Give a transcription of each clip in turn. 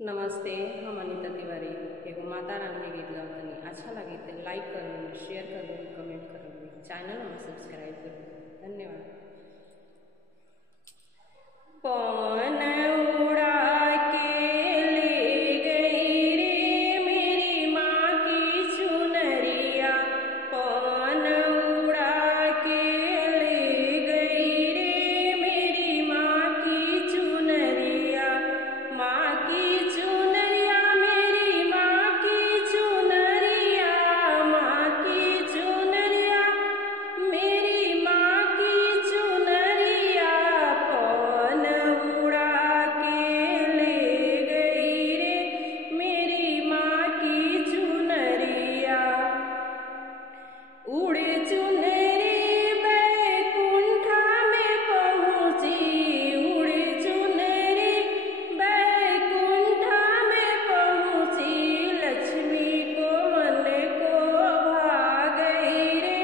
नमस्ते, हम अनीता तिवारी एगो माता रानी के गीत गावतनी। अच्छा लगी तो लाइक कर, शेयर कर, कमेंट कर, चैनल में सब्सक्राइब कर। धन्यवाद। पवन उड़ा के ले गई रे मेरी माँ की चुनरिया, पवन उड़ा के ले गई रे मेरी माँ की चुनरिया, माँ की चुनरिया मेरी माँ की चुनरिया, माँ की चुनरिया मेरी माँ की चुनरिया, पवन उड़ा के ले गई रे मेरी माँ की चुनरिया। उड़े चुनरी बैकुंठा में पहुँची, उड़े चुनरी बैकुंठा में पहुँची, लक्ष्मी को मन को भा गई रे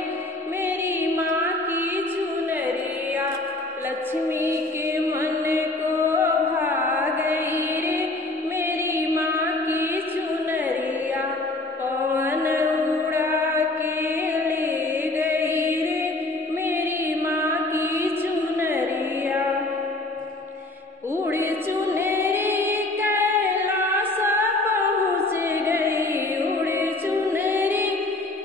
मेरी माँ की चुनरिया, लक्ष्मी के मन को भा गई रे मेरी माँ की चुनरिया, पवन उड़ा के ले गई रे मेरी माँ की चुनरिया। उड़े चुनरी कैलाश पहुँच गई, उड़े चुनरी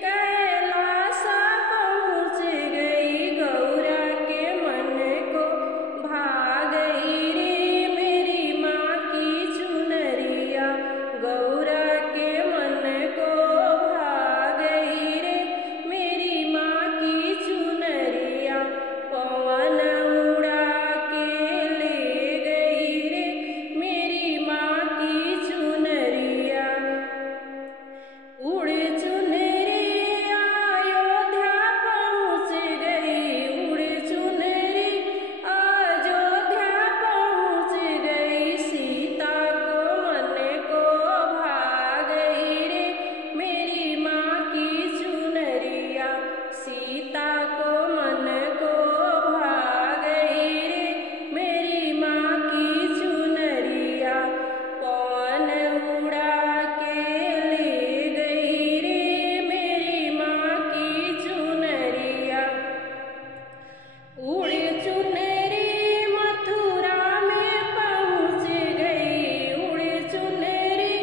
कैलाश पहुँच गई, गौरा के मन को भा गई रे मेरी माँ की चुनरिया, गौरा के मन को भा गई रे मेरी माँ की चुनरिया, पवन उड़ा के ले गई रे मेरी माँ की चुनरिया। उड़े चुनरी अयोध्या पहुँच गई, उड़े चुनरी अयोध्या पहुँच गई, सीता को मन को भा गई रे मेरी माँ की चुनरिया, सीता को मन को भा गई रे मेरी माँ की चुनरिया, पवन उड़ा के ले गई रे मेरी माँ की चुनरिया। उड़े चुनरी मथुरा में पहुँच गई, उड़े चुनरी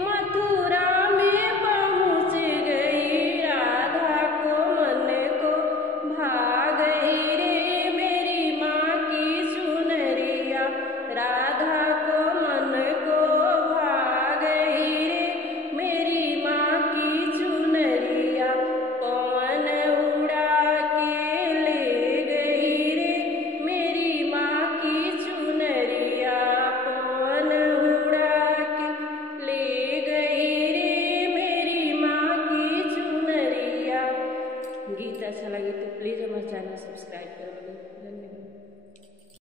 मथुरा में पहुँच गई, राधा को मन को भा गई रे मेरी माँ की चुनरिया, राधा को मन को भा गई रे मेरी माँ की चुनरिया, पवन उड़ा के ले गई रे मेरी माँ की चुनरिया, पवन उड़ा के ले गई रे मेरी माँ की चुनरिया। गीत अच्छा लगे तो प्लीज़ हमारे चैनल सब्सक्राइब कर दो। धन्यवाद।